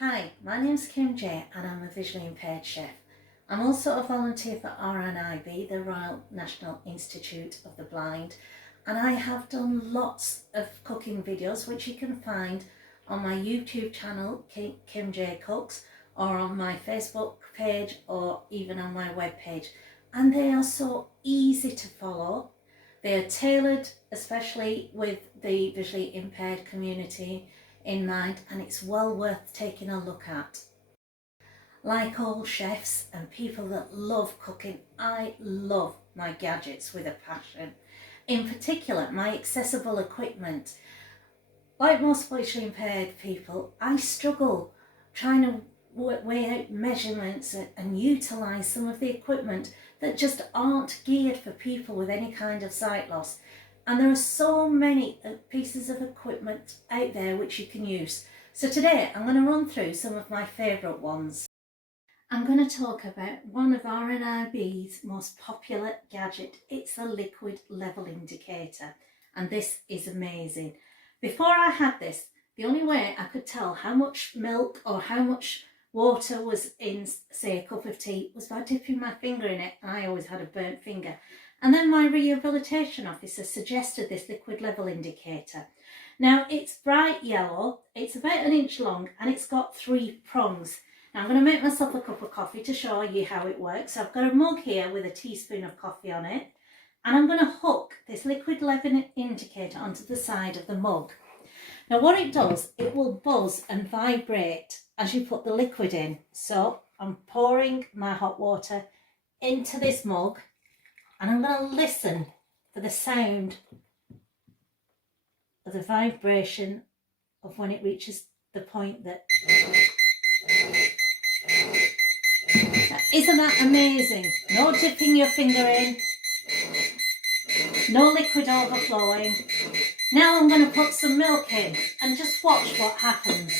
Hi, my name's Kim J and I'm a visually impaired chef. I'm also a volunteer for RNIB, the Royal National Institute of the Blind, and I have done lots of cooking videos which you can find on my YouTube channel, Kim J Cooks, or on my Facebook page, or even on my webpage. And they are so easy to follow. They are tailored especially with the visually impaired community in mind, and it's well worth taking a look at. Like all chefs and people that love cooking, I love my gadgets with a passion. In particular, my accessible equipment. Like most visually impaired people, I struggle trying to weigh out measurements and utilise some of the equipment that just aren't geared for people with any kind of sight loss. And there are so many pieces of equipment out there which you can use. So today I'm going to run through some of my favourite ones. I'm going to talk about one of RNIB's most popular gadget. It's the liquid level indicator, and this is amazing. Before I had this, the only way I could tell how much milk or how much water was in, say, a cup of tea was by dipping my finger in it, and I always had a burnt finger. And then my rehabilitation officer suggested this liquid level indicator. Now it's bright yellow, it's about 1 inch long, and it's got 3 prongs. Now I'm going to make myself a cup of coffee to show you how it works. So I've got a mug here with a teaspoon of coffee on it, and I'm going to hook this liquid level indicator onto the side of the mug. Now what it does, it will buzz and vibrate as you put the liquid in. So I'm pouring my hot water into this mug, and I'm going to listen for the sound of the vibration of when it reaches the point that... Now, isn't that amazing? No dipping your finger in, no liquid overflowing. Now I'm going to put some milk in and just watch what happens.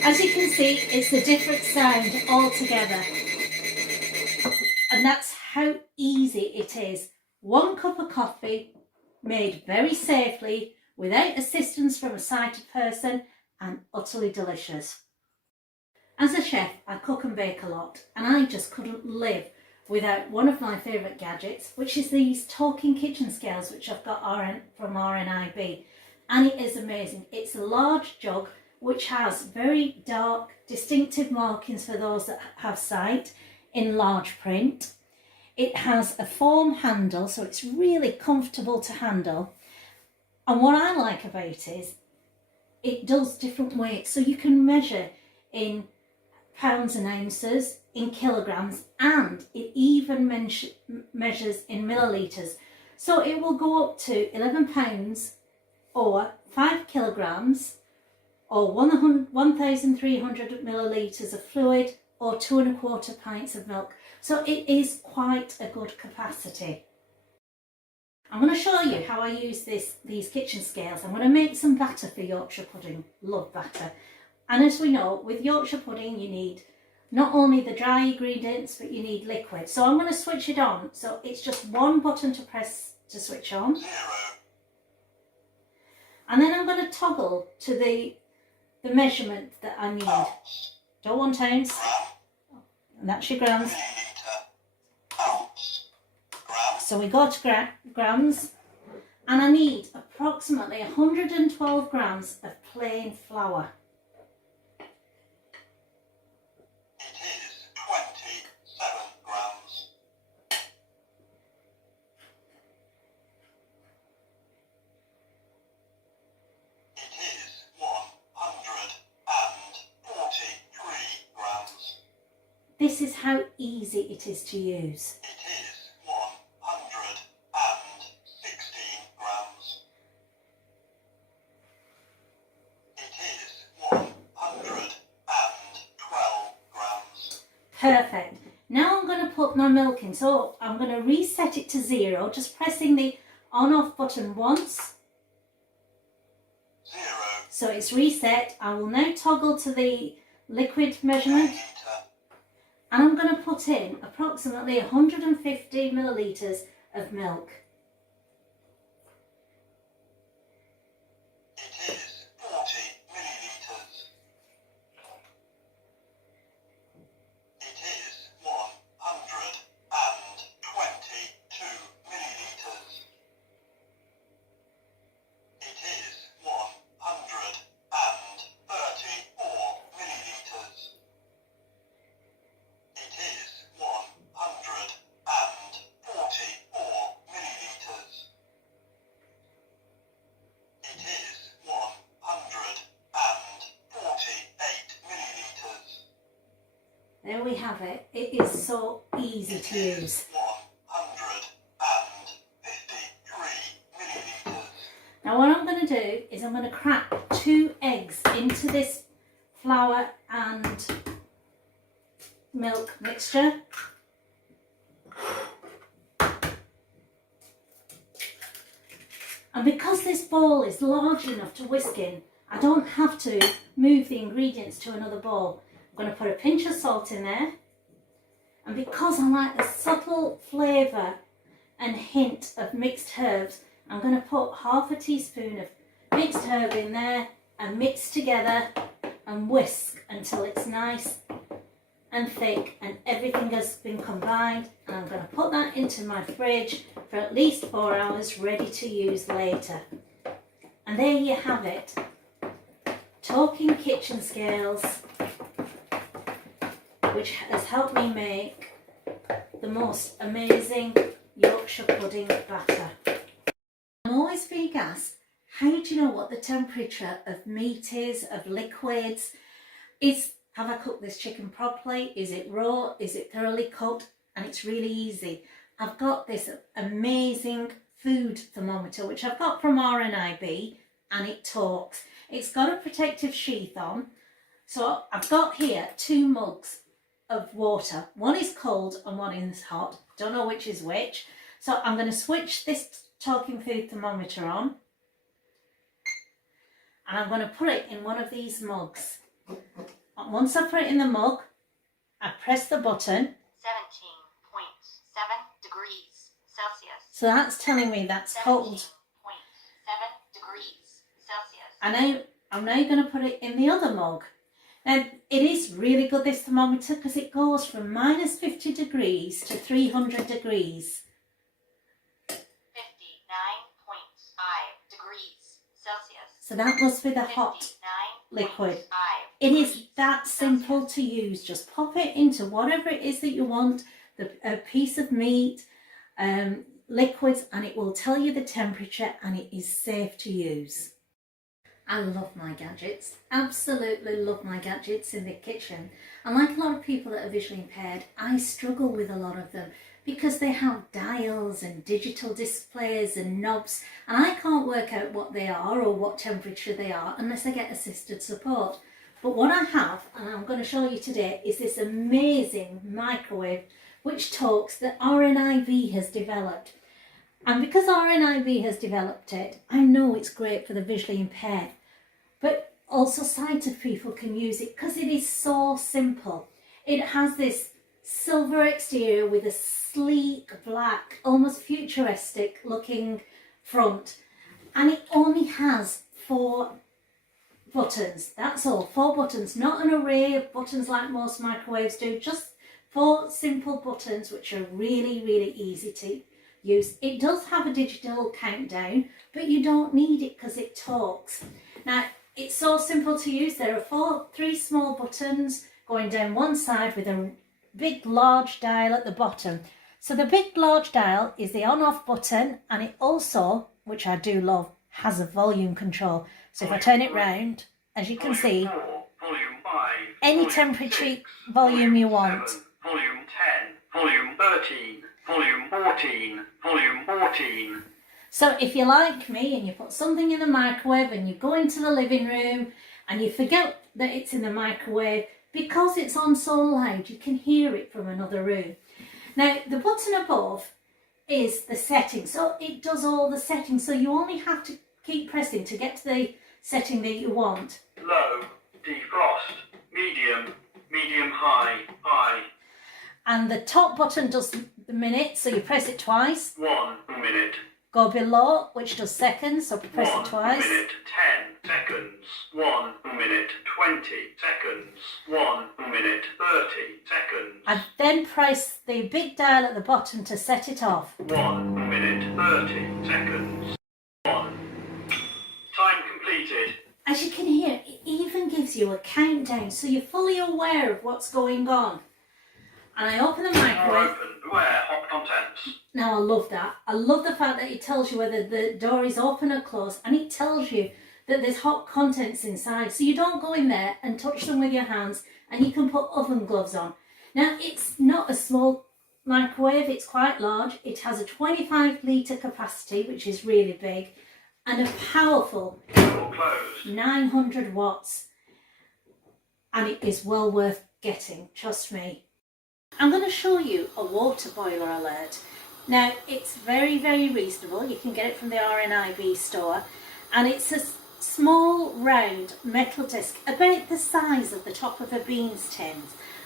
As you can see, it's a different sound altogether. And that's how easy it is. 1 cup of coffee made very safely, without assistance from a sighted person, and utterly delicious. As a chef, I cook and bake a lot, and I just couldn't live without one of my favourite gadgets, which is these talking kitchen scales, which I've got from RNIB. And it is amazing. It's a large jug which has very dark, distinctive markings for those that have sight in large print. It has a foam handle, so it's really comfortable to handle. And what I like about it is it does different weights, so you can measure in pounds and ounces, in kilograms, and it even measures in millilitres. So it will go up to 11 pounds or 5 kilograms or 1,300 millilitres of fluid or 2 1/4 pints of milk. So it is quite a good capacity. I'm going to show you how I use these kitchen scales. I'm going to make some batter for Yorkshire pudding. Love batter. And as we know, with Yorkshire pudding you need not only the dry ingredients, but you need liquid. So I'm going to switch it on. So it's just 1 button to press to switch on. 0. And then I'm going to toggle to the measurement that I need. Ounce. Don't want ounce. And that's your grams. Milliliter. Ounce. Gram. So we go to grams. And I need approximately 112 grams of plain flour. It is 27 grams. It is 143 grams. This is how easy it is to use. It is 116 grams. It is 112 grams. Perfect. Now I'm going to put my milk in. So I'm going to reset it to 0, just pressing the on-off button once. 0. So it's reset. I will now toggle to the liquid measurement. Milliliter. and I'm going to put in approximately 150 millilitres of milk. It is 40 millilitres. It is 122 millilitres. It is 134 millilitres. It is 144 millilitres. It is 148 millilitres. There we have it. It is so easy to use. 153 millilitres. Now what I'm going to do is I'm going to crack 2 eggs into this flour and milk mixture. And because this bowl is large enough to whisk in, I don't have to move the ingredients to another bowl. I'm going to put a pinch of salt in there. And because I like the subtle flavour and hint of mixed herbs, I'm going to put half a teaspoon of mixed herb in there and mix together and whisk until it's nice and thick and everything has been combined. And I'm going to put that into my fridge for at least 4 hours, ready to use later. And there you have it. Talking kitchen skills, which has helped me make the most amazing Yorkshire pudding batter. I'm always being asked, how do you know what the temperature of meat is, of liquids? Have I cooked this chicken properly? Is it raw? Is it thoroughly cooked? And it's really easy. I've got this amazing food thermometer, which I've got from RNIB, and it talks. It's got a protective sheath on. So I've got here 2 mugs of water. One is cold and one is hot. Don't know which is which. So I'm going to switch this talking food thermometer on. And I'm going to put it in one of these mugs. Once I put it in the mug, I press the button. 17.7 degrees Celsius. So that's telling me that's cold. 17.7 degrees Celsius. And I'm now going to put it in the other mug. Now, it is really good, this thermometer, because it goes from minus 50 degrees to 300 degrees. 59.5 degrees Celsius. So that must be the hot liquid. It is that simple to use. Just pop it into whatever it is that you want, a piece of meat, liquids, and it will tell you the temperature, and it is safe to use. I love my gadgets, absolutely love my gadgets in the kitchen. And like a lot of people that are visually impaired, I struggle with a lot of them because they have dials and digital displays and knobs, and I can't work out what they are or what temperature they are unless I get assisted support. But what I have, and I'm going to show you today, is this amazing microwave which talks that RNIB has developed. And because RNIB has developed it, I know it's great for the visually impaired, but also sighted people can use it because it is so simple. It has this silver exterior with a sleek black, almost futuristic looking front, and it only has 4 buttons. That's all, 4 buttons, not an array of buttons like most microwaves do, just 4 simple buttons which are really, really easy to use. It does have a digital countdown, but you don't need it because it talks. Now, it's so simple to use. There are 3 small buttons going down one side with a big large dial at the bottom. So the big large dial is the on-off button, and it also, which I do love, has a volume control. So if I turn it round, as you can see, Volume 5, any temperature volume you want. Volume 10, Volume 13, Volume 14, Volume 14. So if you're like me and you put something in the microwave and you go into the living room and you forget that it's in the microwave, because it's on so loud you can hear it from another room. Now the button above is the setting, so it does all the settings, so you only have to keep pressing to get to the setting that you want. Low, defrost, medium, medium high, high. And the top button does the minute, so you press it twice. 1 minute. Go below, which does seconds, so press it 1 twice. minute 10 seconds. 1 minute 20 seconds. 1 minute 30 seconds. And then press the big dial at the bottom to set it off. 1 minute 30 seconds. 1. Time completed. As you can hear, it even gives you a countdown, so you're fully aware of what's going on. And I open the Door microwave. open. Beware hot contents. Now I love that. I love the fact that it tells you whether the door is open or closed, and it tells you that there's hot contents inside, so you don't go in there and touch them with your hands, and you can put oven gloves on. Now it's not a small microwave, it's quite large. It has a 25 litre capacity, which is really big, and a powerful Door closed. 900 watts, and it is well worth getting, trust me. I'm going to show you a water boiler alert. Now it's very, very reasonable. You can get it from the RNIB store, and it's a small round metal disc about the size of the top of a beans tin.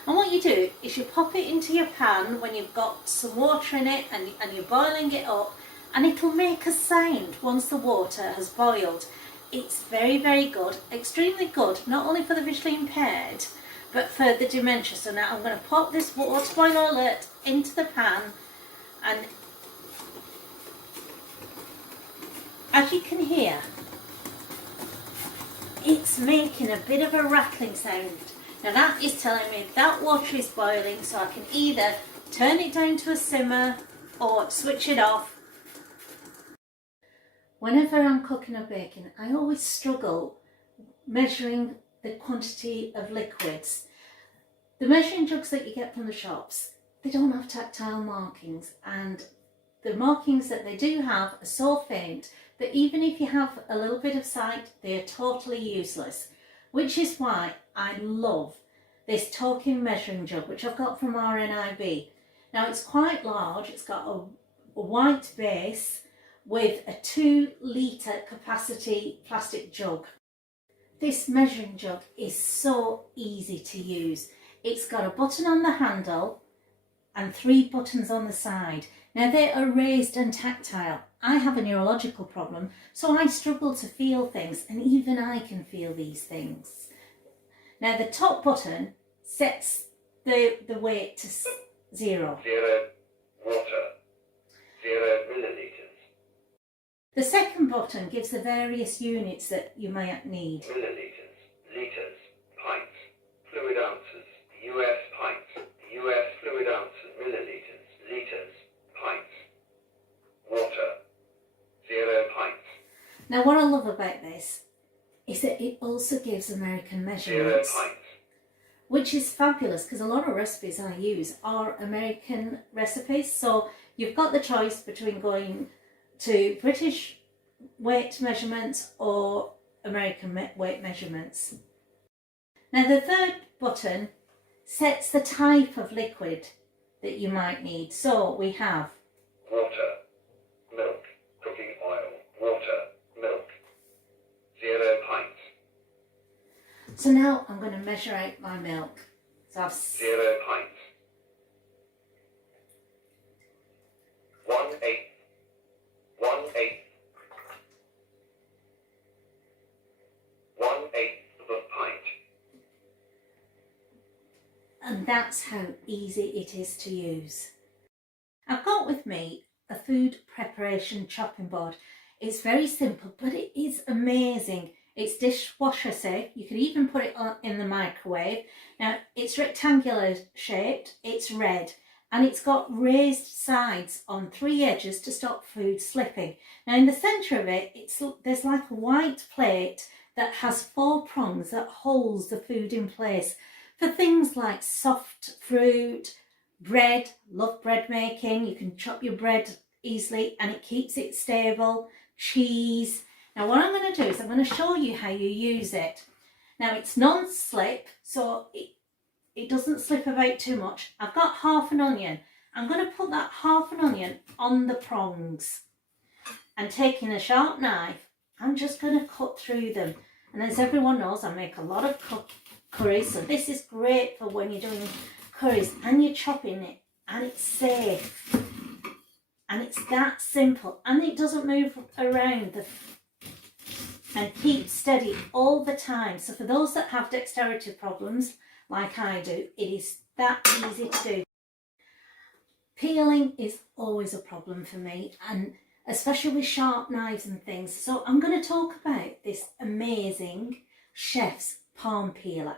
And what you do is you pop it into your pan when you've got some water in it and you're boiling it up, and it'll make a sound once the water has boiled. It's very, very good, extremely good, not only for the visually impaired, but for the dementia. So now I'm going to pop this water boiler alert into the pan, and as you can hear, it's making a bit of a rattling sound. Now that is telling me that water is boiling, so I can either turn it down to a simmer or switch it off. Whenever I'm cooking or baking, I always struggle measuring the quantity of liquids. The measuring jugs that you get from the shops, they don't have tactile markings, and the markings that they do have are so faint that even if you have a little bit of sight, they are totally useless, which is why I love this talking measuring jug, which I've got from RNIB. Now it's quite large, it's got a white base with a 2 litre capacity plastic jug. This measuring jug is so easy to use. It's got a button on the handle and 3 buttons on the side. Now they are raised and tactile. I have a neurological problem, so I struggle to feel things, and even I can feel these things. Now the top button sets the weight to 0. 0 water. 0 milliliters. The second button gives the various units that you might need. Milliliters, liters, pints, fluid ounces, US pints, US fluid ounces, milliliters, liters, pints, water, 0 pints. Now what I love about this is that it also gives American 0 measurements, pints. which is fabulous because a lot of recipes I use are American recipes. So you've got the choice between going to British weight measurements or American weight measurements. Now the third button sets the type of liquid that you might need. So we have Water, milk, cooking oil, water, milk, 0 pints. So now I'm going to measure out my milk. So I've 0 pints. 1/8. 1/8. 1/8 of a pint. and that's how easy it is to use. I've got with me a food preparation chopping board. It's very simple, but it is amazing. It's dishwasher safe. You can even put it on in the microwave. Now, it's rectangular shaped, it's red, and it's got raised sides on 3 edges to stop food slipping. Now, in the centre of it, there's like a white plate that has 4 prongs that holds the food in place for things like soft fruit, bread. Love bread making. You can chop your bread easily and it keeps it stable. Cheese. Now what I'm going to do is I'm going to show you how you use it. Now it's non-slip, so it doesn't slip about too much. I've got half an onion. I'm going to put that half an onion on the prongs, and taking a sharp knife, I'm just going to cut through them. And as everyone knows, I make a lot of curry, so this is great for when you're doing curries and you're chopping it and it's safe. And it's that simple, and it doesn't move around and keep steady all the time. So for those that have dexterity problems, like I do, it is that easy to do. Peeling is always a problem for me, and especially with sharp knives and things. So I'm going to talk about this amazing chef's palm peeler.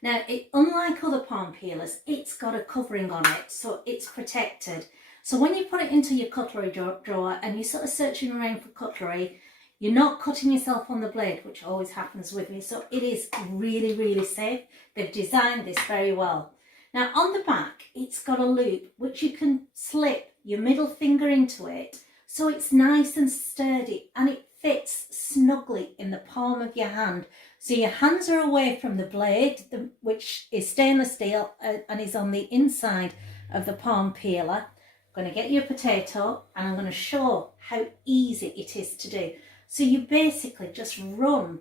Now, unlike other palm peelers, it's got a covering on it, so it's protected. So when you put it into your cutlery drawer and you're sort of searching around for cutlery, you're not cutting yourself on the blade, which always happens with me. So it is really, really safe. They've designed this very well. Now on the back, it's got a loop which you can slip your middle finger into it. So it's nice and sturdy and it fits snugly in the palm of your hand. So your hands are away from the blade, which is stainless steel and is on the inside of the palm peeler. I'm going to get you a potato and I'm going to show how easy it is to do. So you basically just run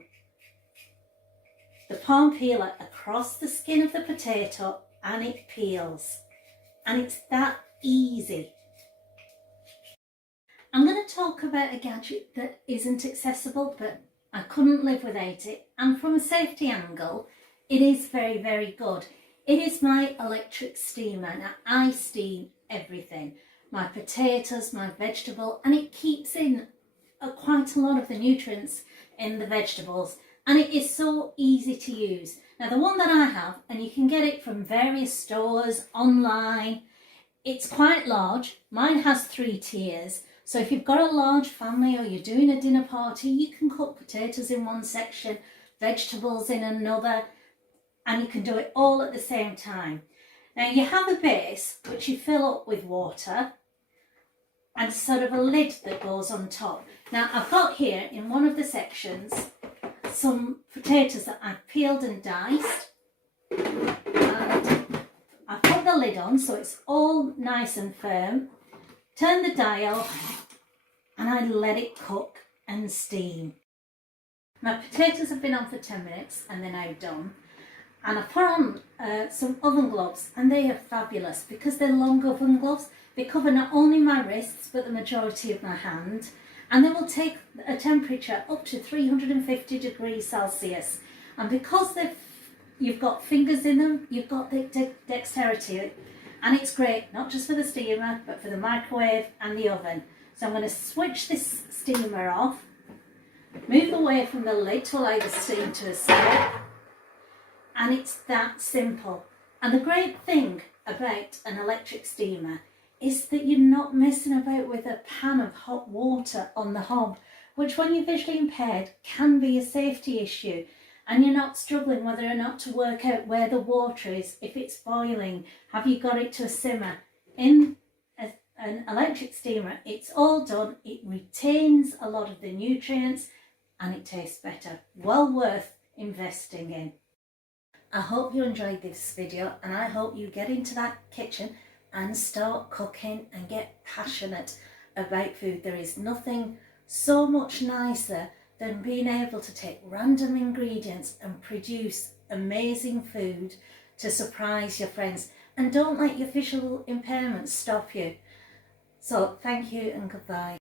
the palm peeler across the skin of the potato and it peels. And it's that easy. I'm going to talk about a gadget that isn't accessible, but I couldn't live without it. And from a safety angle, it is very, very good. It is my electric steamer. Now, I steam everything. My potatoes, my vegetable, and it keeps in quite a lot of the nutrients in the vegetables. And it is so easy to use. Now, the one that I have, and you can get it from various stores, online, it's quite large. Mine has 3 tiers. So if you've got a large family or you're doing a dinner party, you can cook potatoes in one section, vegetables in another, and you can do it all at the same time. Now you have a base which you fill up with water and sort of a lid that goes on top. Now I've got here in one of the sections some potatoes that I've peeled and diced, and I've put the lid on so it's all nice and firm. Turn the dial and I let it cook and steam. My potatoes have been on for 10 minutes and they're now done. And I put on some oven gloves, and they are fabulous because they're long oven gloves. They cover not only my wrists but the majority of my hand, and they will take a temperature up to 350 degrees Celsius. And because you've got fingers in them, you've got the dexterity. And it's great, not just for the steamer, but for the microwave and the oven. So I'm going to switch this steamer off, move away from the lid to allow the steam to escape. And it's that simple. And the great thing about an electric steamer is that you're not messing about with a pan of hot water on the hob, which when you're visually impaired can be a safety issue. And you're not struggling whether or not to work out where the water is, if it's boiling, have you got it to a simmer. In an electric steamer, it's all done, it retains a lot of the nutrients and it tastes better. Well worth investing in. I hope you enjoyed this video, and I hope you get into that kitchen and start cooking and get passionate about food. There is nothing so much nicer than being able to take random ingredients and produce amazing food to surprise your friends. And don't let your visual impairments stop you. So thank you and goodbye.